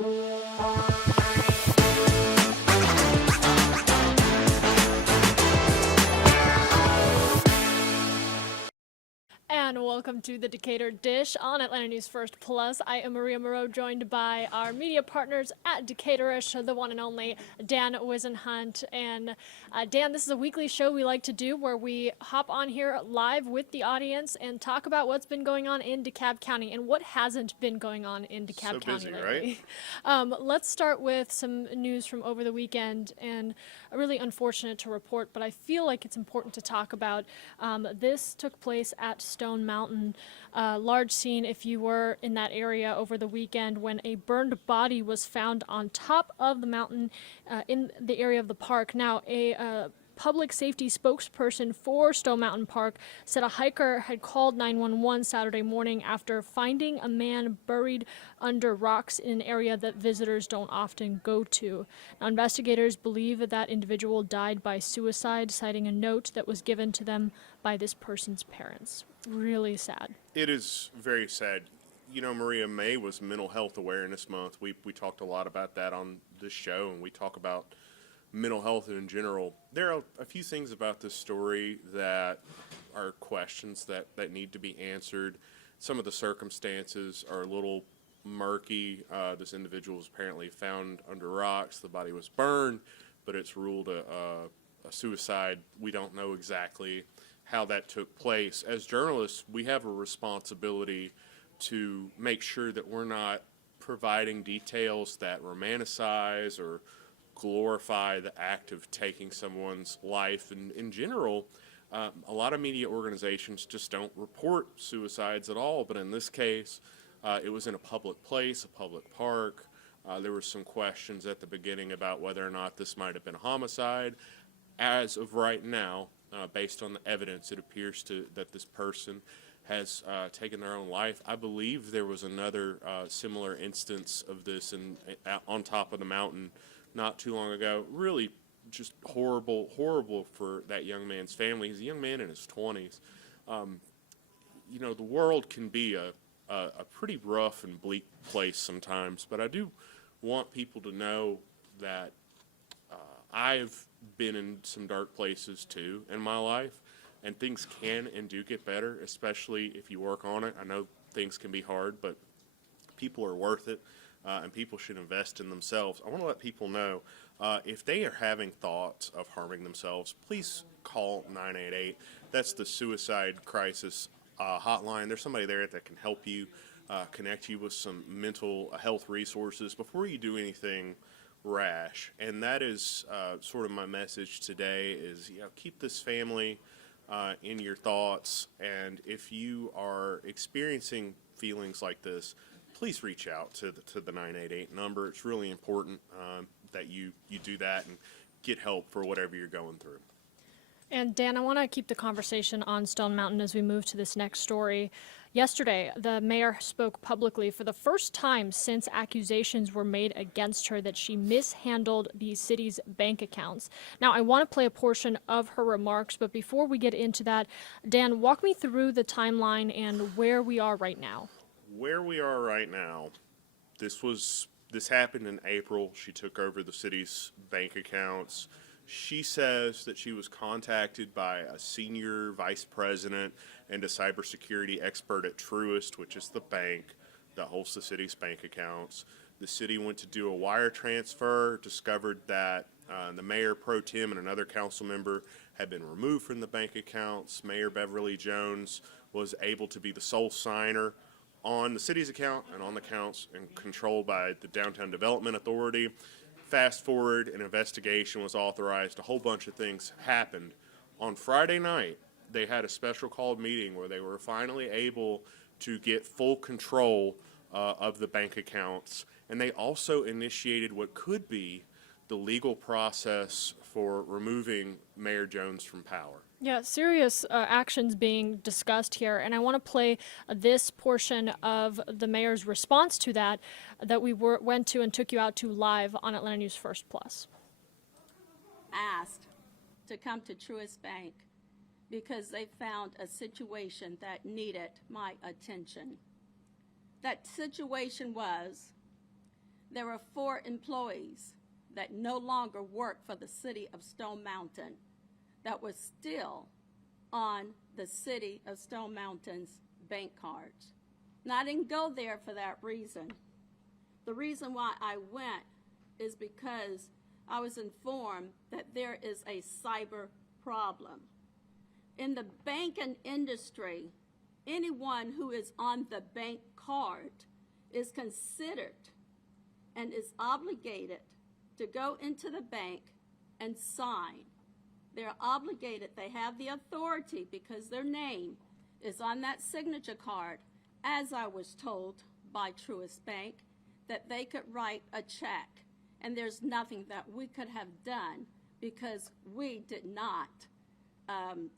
And welcome to the Decatur Dish on Atlanta News First Plus. I am Maria Moreau, joined by our media partners at Decaturish, the one and only Dan Wisenhunt. And Dan, this is a weekly show we like to do where we hop on here live with the audience and talk about what's been going on in DeKalb County and what hasn't been going on in DeKalb County lately. Right? Let's start with some news from over the weekend, and really unfortunate to report, but I feel like it's important to talk about. This took place at Stone Mountain, large scene if you were in that area over the weekend, when a burned body was found on top of the mountain in the area of the park. Now, a public safety spokesperson for Stone Mountain Park said a hiker had called 911 Saturday morning after finding a man buried under rocks in an area that visitors don't often go to. Now, investigators believe that that individual died by suicide, citing a note that was given to them by this person's parents. Really sad. It is very sad. You know, Maria, May was Mental Health Awareness Month. We talked a lot about that on this show, and we talk about mental health in general. There are a few things about this story that are questions that need to be answered. Some of the circumstances are a little murky. This individual was apparently found under rocks. The body was burned, but it's ruled a suicide. We don't know exactly how that took place. As journalists, we have a responsibility to make sure that we're not providing details that romanticize or glorify the act of taking someone's life. And in general, a lot of media organizations just don't report suicides at all. But in this case, it was in a public place, a public park. There were some questions at the beginning about whether or not this might have been a homicide. As of right now, based on the evidence, it appears that this person has taken their own life. I believe there was another similar instance of this on top of the mountain not too long ago. Really just horrible for that young man's family. He's a young man in his 20s. You know, the world can be a pretty rough and bleak place sometimes, but I do want people to know that I've been in some dark places too in my life, and things can and do get better, especially if you work on it. I know things can be hard, but people are worth it. And people should invest in themselves. I want to let people know if they are having thoughts of harming themselves, please call 988. That's the suicide crisis hotline. There's somebody there that can help you, connect you with some mental health resources before you do anything rash. And that is sort of my message today is, you know, keep this family in your thoughts. And if you are experiencing feelings like this, please reach out to the 988 number. It's really important that you do that and get help for whatever you're going through. And Dan, I want to keep the conversation on Stone Mountain as we move to this next story. Yesterday, the mayor spoke publicly for the first time since accusations were made against her that she mishandled the city's bank accounts. Now, I want to play a portion of her remarks, but before we get into that, Dan, walk me through the timeline and where we are right now. Where we are right now, this happened in April. She took over the city's bank accounts. She says that she was contacted by a senior vice president and a cybersecurity expert at Truist, which is the bank that holds the city's bank accounts. The city went to do a wire transfer, discovered that the mayor pro tem and another council member had been removed from the bank accounts. Mayor Beverly Jones was able to be the sole signer on the city's account and on the accounts and controlled by the Downtown Development Authority. Fast forward, an investigation was authorized. A whole bunch of things happened. On Friday night, they had a special called meeting where they were finally able to get full control of the bank accounts. And they also initiated what could be the legal process for removing Mayor Jones from power. Yeah, serious actions being discussed here, and I want to play this portion of the mayor's response to that we went to and took you out to live on Atlanta News First Plus. Asked to come to Truist Bank because they found a situation that needed my attention. That situation was there are 4 employees that no longer work for the city of Stone Mountain that was still on the city of Stone Mountain's bank cards. Now, I didn't go there for that reason. The reason why I went is because I was informed that there is a cyber problem. In the banking industry, anyone who is on the bank card is considered and is obligated to go into the bank and sign. They're obligated, they have the authority because their name is on that signature card, as I was told by Truist Bank, that they could write a check. And there's nothing that we could have done because we did not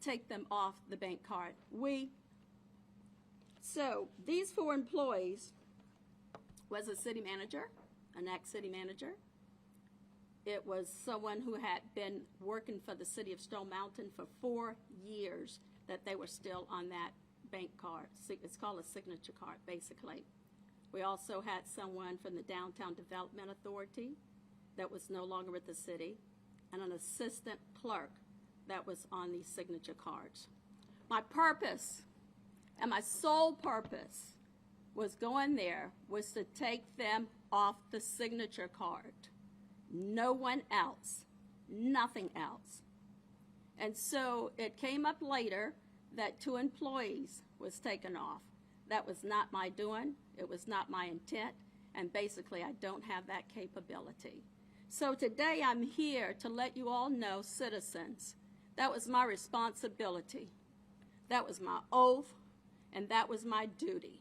take them off the bank card. So these 4 employees was a city manager, an ex-city manager. It was someone who had been working for the city of Stone Mountain for 4 years that they were still on that bank card. It's called a signature card, basically. We also had someone from the Downtown Development Authority that was no longer with the city, and an assistant clerk that was on these signature cards. My purpose, and my sole purpose, was going there was to take them off the signature card. No one else, nothing else. And so it came up later that 2 employees was taken off. That was not my doing, it was not my intent, and basically I don't have that capability. So today I'm here to let you all know, citizens, that was my responsibility. That was my oath, and that was my duty.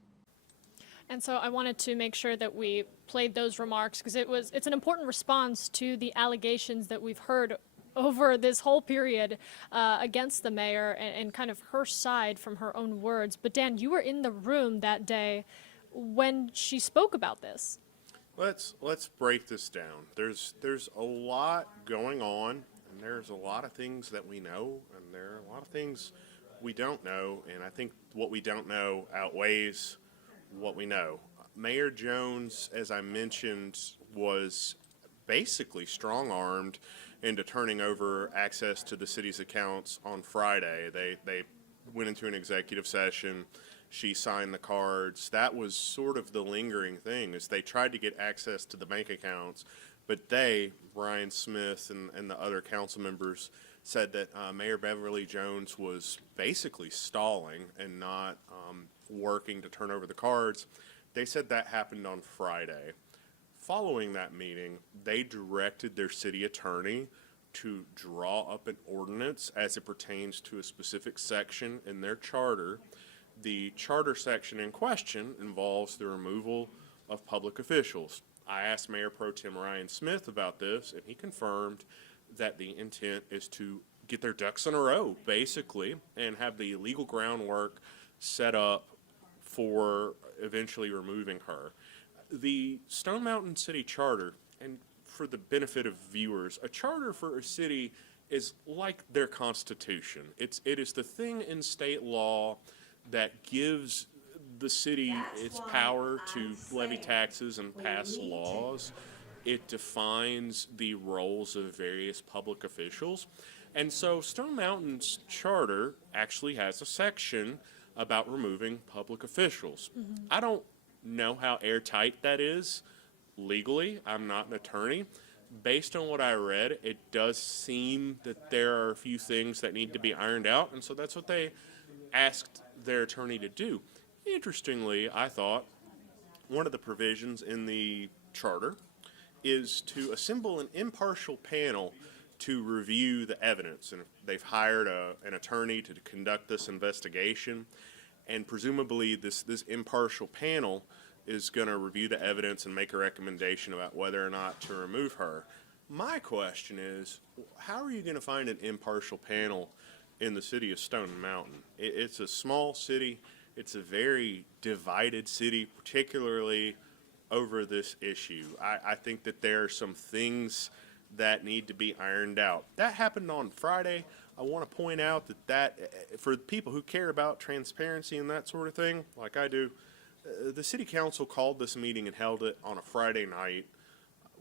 And so I wanted to make sure that we played those remarks because it's an important response to the allegations that we've heard over this whole period against the mayor and kind of her side from her own words. But Dan, you were in the room that day when she spoke about this. Let's break this down. There's a lot going on, and there's a lot of things that we know, and there are a lot of things we don't know, and I think what we don't know outweighs what we know. Mayor Jones, as I mentioned, was basically strong-armed into turning over access to the city's accounts on Friday. They went into an executive session. She signed the cards. That was sort of the lingering thing, is they tried to get access to the bank accounts, but Ryan Smith and the other council members, said that Mayor Beverly Jones was basically stalling and not working to turn over the cards. They said that happened on Friday. Following that meeting, they directed their city attorney to draw up an ordinance as it pertains to a specific section in their charter. The charter section in question involves the removal of public officials. I asked Mayor Pro Tem Ryan Smith about this, and he confirmed that the intent is to get their ducks in a row, basically, and have the legal groundwork set up for eventually removing her. The Stone Mountain City Charter, and for the benefit of viewers, a charter for a city is like their constitution. It is the thing in state law that gives the city its power to levy taxes and pass laws. It defines the roles of various public officials. And so Stone Mountain's charter actually has a section about removing public officials. I don't know how airtight that is legally. I'm not an attorney. Based on what I read, it does seem that there are a few things that need to be ironed out, and so that's what they asked their attorney to do. Interestingly, I thought one of the provisions in the charter is to assemble an impartial panel to review the evidence, and they've hired an attorney to conduct this investigation, and presumably this impartial panel is going to review the evidence and make a recommendation about whether or not to remove her. My question is, how are you going to find an impartial panel in the city of Stone Mountain? It's a small city. It's a very divided city, particularly over this issue. I think that there are some things that need to be ironed out. That happened on Friday. I want to point out that for people who care about transparency and that sort of thing, like I do, The city council called this meeting and held it on a Friday night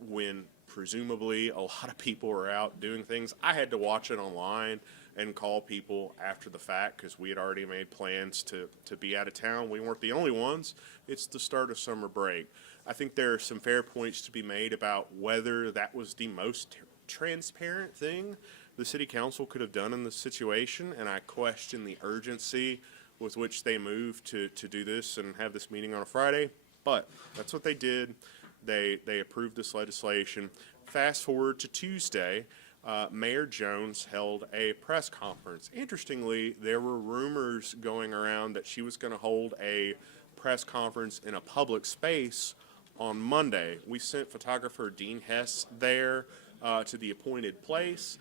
when presumably a lot of people were out doing things. I had to watch it online and call people after the fact because we had already made plans to be out of town. We weren't the only ones. It's the start of summer break. I think there are some fair points to be made about whether that was the most transparent thing the city council could have done in this situation, and I question the urgency with which they moved to do this and have this meeting on a Friday, but that's what they did. They approved this legislation. Fast forward to Tuesday, Mayor Jones held a press conference. Interestingly, there were rumors going around that she was going to hold a press conference in a public space on Monday. We sent photographer Dean Hess there to the appointed place.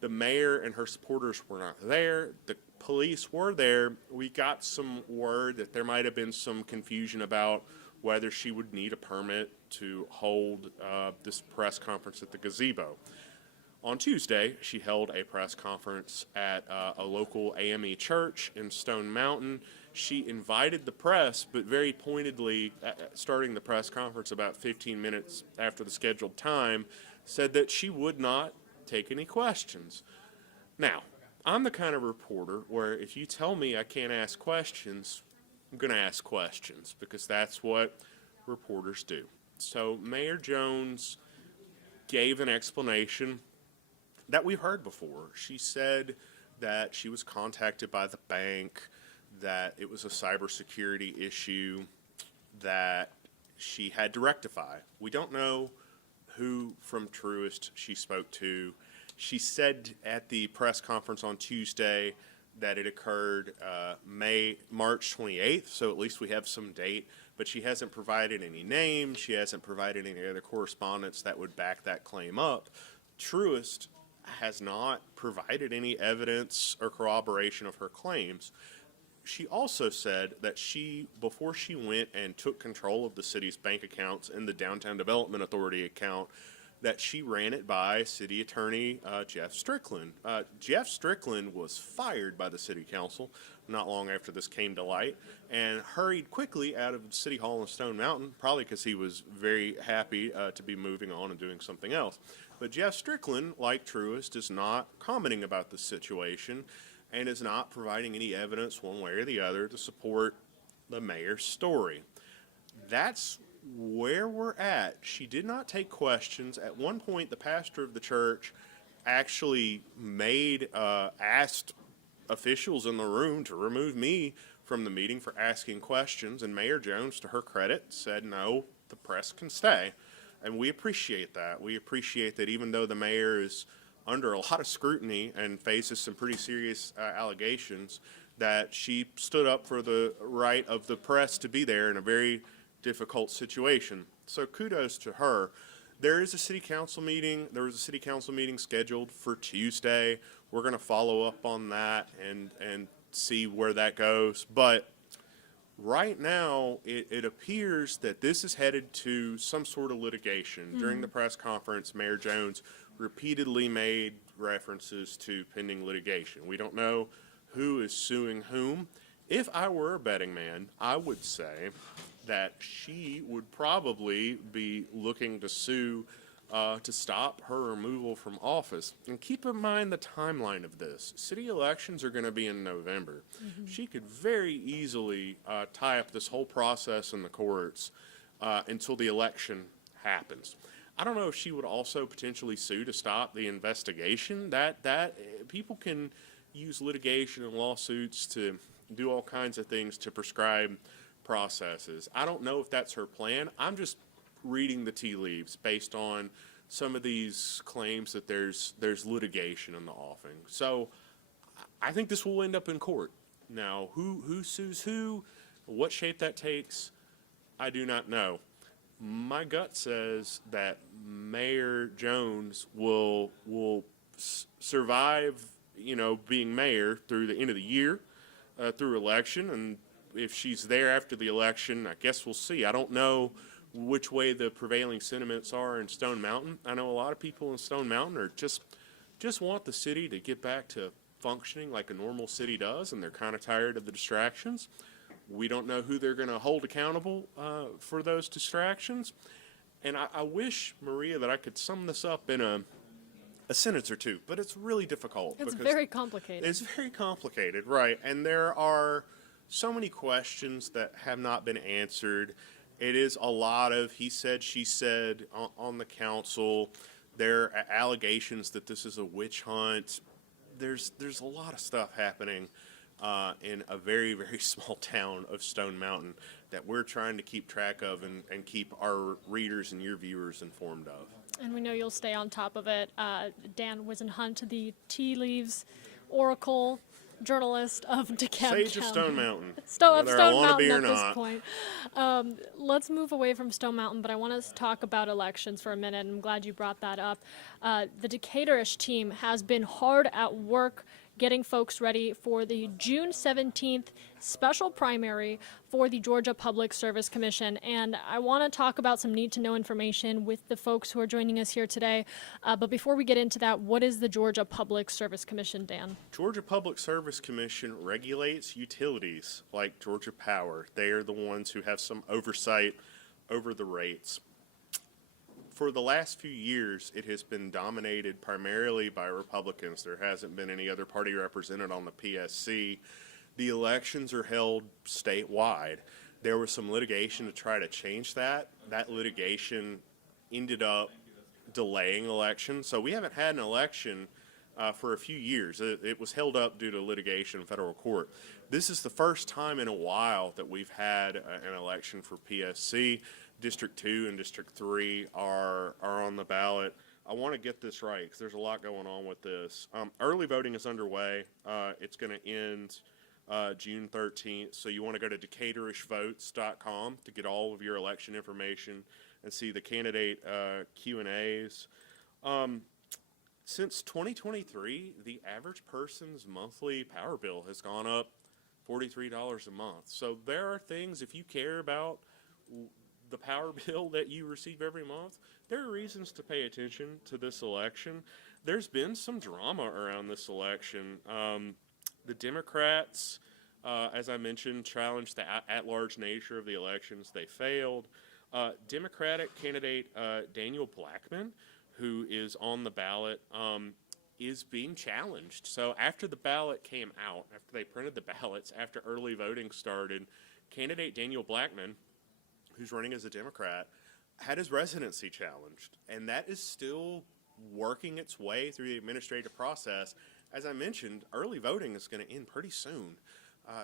The mayor and her supporters were not there. The police were there. We got some word that there might have been some confusion about whether she would need a permit to hold this press conference at the gazebo. On Tuesday, she held a press conference at a local AME church in Stone Mountain. She invited the press, but very pointedly, starting the press conference about 15 minutes after the scheduled time, said that she would not take any questions. Now, I'm the kind of reporter where if you tell me I can't ask questions, I'm going to ask questions because that's what reporters do. So Mayor Jones gave an explanation that we've heard before. She said that she was contacted by the bank, that it was a cybersecurity issue that she had to rectify. We don't know who from Truist she spoke to. She said at the press conference on Tuesday that it occurred March 28th, so at least we have some date, but she hasn't provided any names. She hasn't provided any other correspondence that would back that claim up. Truist has not provided any evidence or corroboration of her claims. She also said that before she went and took control of the city's bank accounts and the Downtown Development Authority account, that she ran it by City Attorney Jeff Strickland. Jeff Strickland was fired by the City Council not long after this came to light and hurried quickly out of City Hall in Stone Mountain, probably because he was very happy to be moving on and doing something else. But Jeff Strickland, like Truist, is not commenting about the situation and is not providing any evidence one way or the other to support the mayor's story. That's where we're at. She did not take questions. At one point, the pastor of the church actually asked officials in the room to remove me from the meeting for asking questions, and Mayor Jones, to her credit, said no, the press can stay. And we appreciate that. We appreciate that even though the mayor is under a lot of scrutiny and faces some pretty serious allegations, that she stood up for the right of the press to be there in a very difficult situation. So kudos to her. There is a city council meeting. There was a city council meeting scheduled for Tuesday. We're going to follow up on that and see where that goes. But right now, it appears that this is headed to some sort of litigation. During the press conference, Mayor Jones repeatedly made references to pending litigation. We don't know who is suing whom. If I were a betting man, I would say that she would probably be looking to sue to stop her removal from office. And keep in mind the timeline of this. City elections are going to be in November. She could very easily tie up this whole process in the courts until the election happens. I don't know if she would also potentially sue to stop the investigation. That people can use litigation and lawsuits to do all kinds of things to prescribe processes. I don't know if that's her plan. I'm just reading the tea leaves based on some of these claims that there's litigation in the offing. So I think this will end up in court. Now, who sues who, what shape that takes, I do not know. My gut says that Mayor Jones will survive, being mayor through the end of the year, through election, and if she's there after the election, I guess we'll see. I don't know which way the prevailing sentiments are in Stone Mountain. I know a lot of people in Stone Mountain are just want the city to get back to functioning like a normal city does, and they're kind of tired of the distractions. We don't know who they're going to hold accountable for those distractions. And I wish, Maria, that I could sum this up in a sentence or two, but it's really difficult. It's because very complicated. It's very complicated, right? And there are so many questions that have not been answered. It is a lot of he said, she said on the council. There are allegations that this is a witch hunt. There's a lot of stuff happening in a very, very small town of Stone Mountain that we're trying to keep track of and keep our readers and your viewers informed of. And we know you'll stay on top of it. Dan Wisenhunt, the Tea Leaves Oracle journalist of DeKalb County. Sage of Stone Mountain. Stone whether I wanna Mountain be or at this not. point. Let's move away from Stone Mountain, but I want to talk about elections for a minute. I'm glad you brought that up. The Decatur-ish team has been hard at work getting folks ready for the June 17th special primary for the Georgia Public Service Commission. And I want to talk about some need-to-know information with the folks who are joining us here today. But before we get into that, what is the Georgia Public Service Commission, Dan? Georgia Public Service Commission regulates utilities like Georgia Power. They are the ones who have some oversight over the rates. For the last few years, it has been dominated primarily by Republicans. There hasn't been any other party represented on the PSC. The elections are held statewide. There was some litigation to try to change that. That litigation ended up delaying elections. So we haven't had an election for a few years. It was held up due to litigation in federal court. This is the first time in a while that we've had an election for PSC. District 2 and District 3 are on the ballot. I want to get this right because there's a lot going on with this. Early voting is underway. It's going to end June 13th. So you want to go to DecaturishVotes.com to get all of your election information and see the candidate Q&As. Since 2023, the average person's monthly power bill has gone up $43 a month. So there are things, if you care about the power bill that you receive every month, there are reasons to pay attention to this election. There's been some drama around this election. The Democrats, as I mentioned, challenged the at-large nature of the elections. They failed. Democratic candidate Daniel Blackman, who is on the ballot, is being challenged. So after the ballot came out, after they printed the ballots, after early voting started, candidate Daniel Blackman, who's running as a Democrat, had his residency challenged. And that is still working its way through the administrative process. As I mentioned, early voting is going to end pretty soon.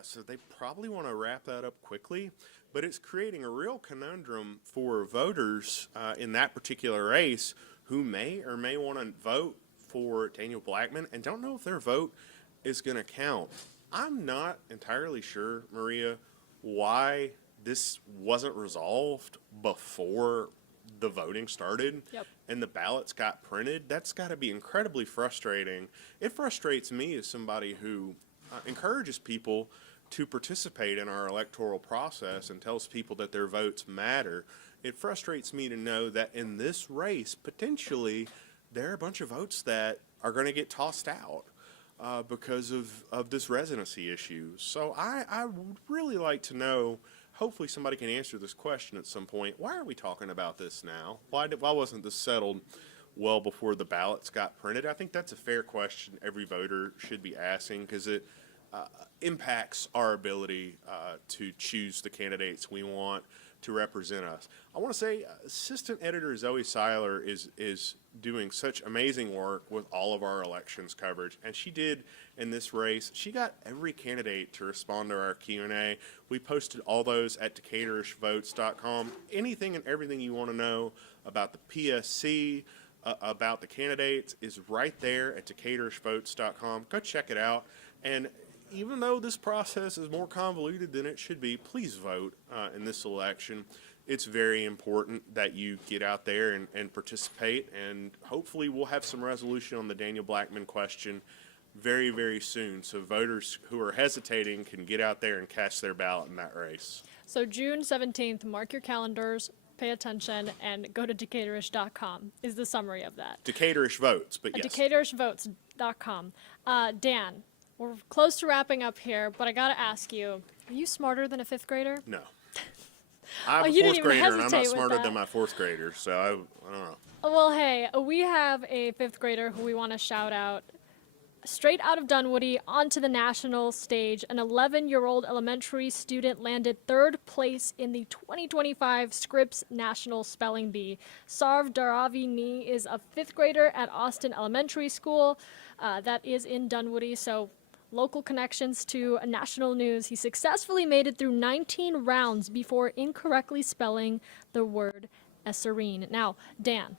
So they probably want to wrap that up quickly. But it's creating a real conundrum for voters in that particular race who may or may want to vote for Daniel Blackman and don't know if their vote is going to count. I'm not entirely sure, Maria, why this wasn't resolved before the voting started. Yep. And the ballots got printed. That's got to be incredibly frustrating. It frustrates me as somebody who encourages people to participate in our electoral process and tells people that their votes matter. It frustrates me to know that in this race, potentially, there are a bunch of votes that are going to get tossed out because of this residency issue. So I would really like to know, hopefully somebody can answer this question at some point. Why are we talking about this now? Why wasn't this settled well before the ballots got printed? I think that's a fair question every voter should be asking because it impacts our ability to choose the candidates we want to represent us. I want to say Assistant Editor Zoe Seiler is doing such amazing work with all of our elections coverage, and she did in this race. She got every candidate to respond to our Q&A. We posted all those at DecaturishVotes.com. Anything and everything you want to know about the PSC, about the candidates is right there at DecaturishVotes.com. Go check it out. And even though this process is more convoluted than it should be, please vote in this election. It's very important that you get out there and participate, and hopefully we'll have some resolution on the Daniel Blackman question very, very soon, so voters who are hesitating can get out there and cast their ballot in that race. So June 17th, mark your calendars, pay attention, and go to Decaturdish.com is the summary of that. Decatur-ish votes, but yes. Decaturishvotes.com. Dan, we're close to wrapping up here, but I got to ask you, Are you smarter than a fifth grader? No. I'm Oh, a you didn't fourth even grader, and I'm hesitate not with smarter that. than my fourth grader, so I don't know. Well, hey, we have a fifth grader who we want to shout out. Straight out of Dunwoody onto the national stage, an 11-year-old elementary student landed third place in the 2025 Scripps National Spelling Bee. Sarv Dharavini is a fifth grader at Austin Elementary School. That is in Dunwoody, so local connections to national news. He successfully made it through 19 rounds before incorrectly spelling the word Esserine. Now, Dan,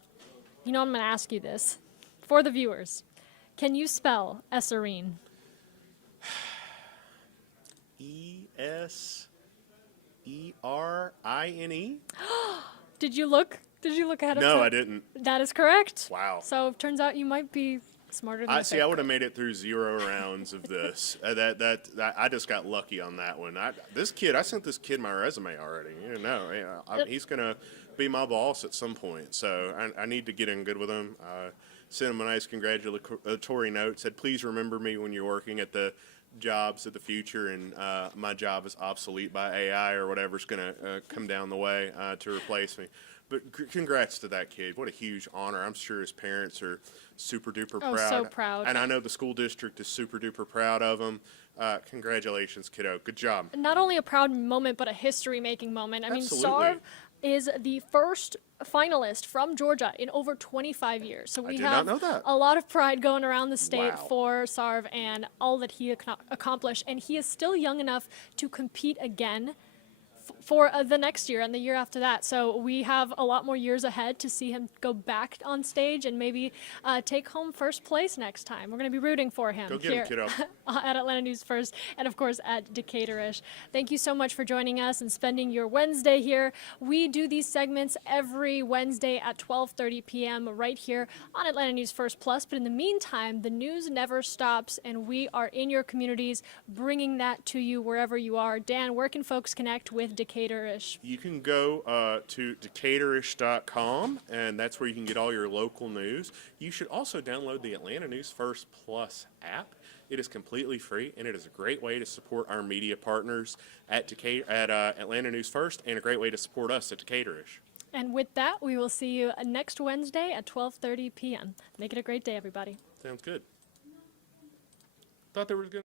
you know I'm going to ask you this for the viewers. Can you spell Esserine? Esserine? Did you look? Did you look ahead of time? No, I didn't. That is correct. Wow. So it turns out you might be smarter than I a see. fifth I would have grader. made it through 0 rounds of this. I just got lucky on that one. I sent this kid my resume already. You know, he's gonna be my boss at some point. So I need to get in good with him. Sent him a nice congratulatory note. Said, please remember me when you're working at the jobs of the future, and my job is obsolete by AI or whatever's gonna come down the way to replace me. But congrats to that kid. What a huge honor. I'm sure his parents are super duper Oh, proud. so proud. And I know the school district is super duper proud of him. Congratulations, kiddo. Good job. Not only a proud moment, but a history-making moment. I mean, Absolutely. Sarv is the first finalist from Georgia in over 25 years. So we did have not know that. a lot of pride going around the state Wow. for Sarv and all that he accomplished. And he is still young enough to compete again for the next year and the year after that. So we have a lot more years ahead to see him go back on stage and maybe take home first place next time. We're going to be rooting for him Go get here him, kiddo. at Atlanta News First and, of course, at Decaturish. Thank you so much for joining us and spending your Wednesday here. We do these segments every Wednesday at 12:30 p.m. right here on Atlanta News First Plus. But in the meantime, the news never stops, and we are in your communities bringing that to you wherever you are. Dan, where can folks connect with Decatur-ish? You can go to Decaturish.com, and that's where you can get all your local news. You should also download the Atlanta News First Plus app. It is completely free, and it is a great way to support our media partners at Atlanta News First, and a great way to support us at Decaturish. And with that, we will see you next Wednesday at 12:30 p.m. Make it a great day, everybody. Sounds good. Thought there was good.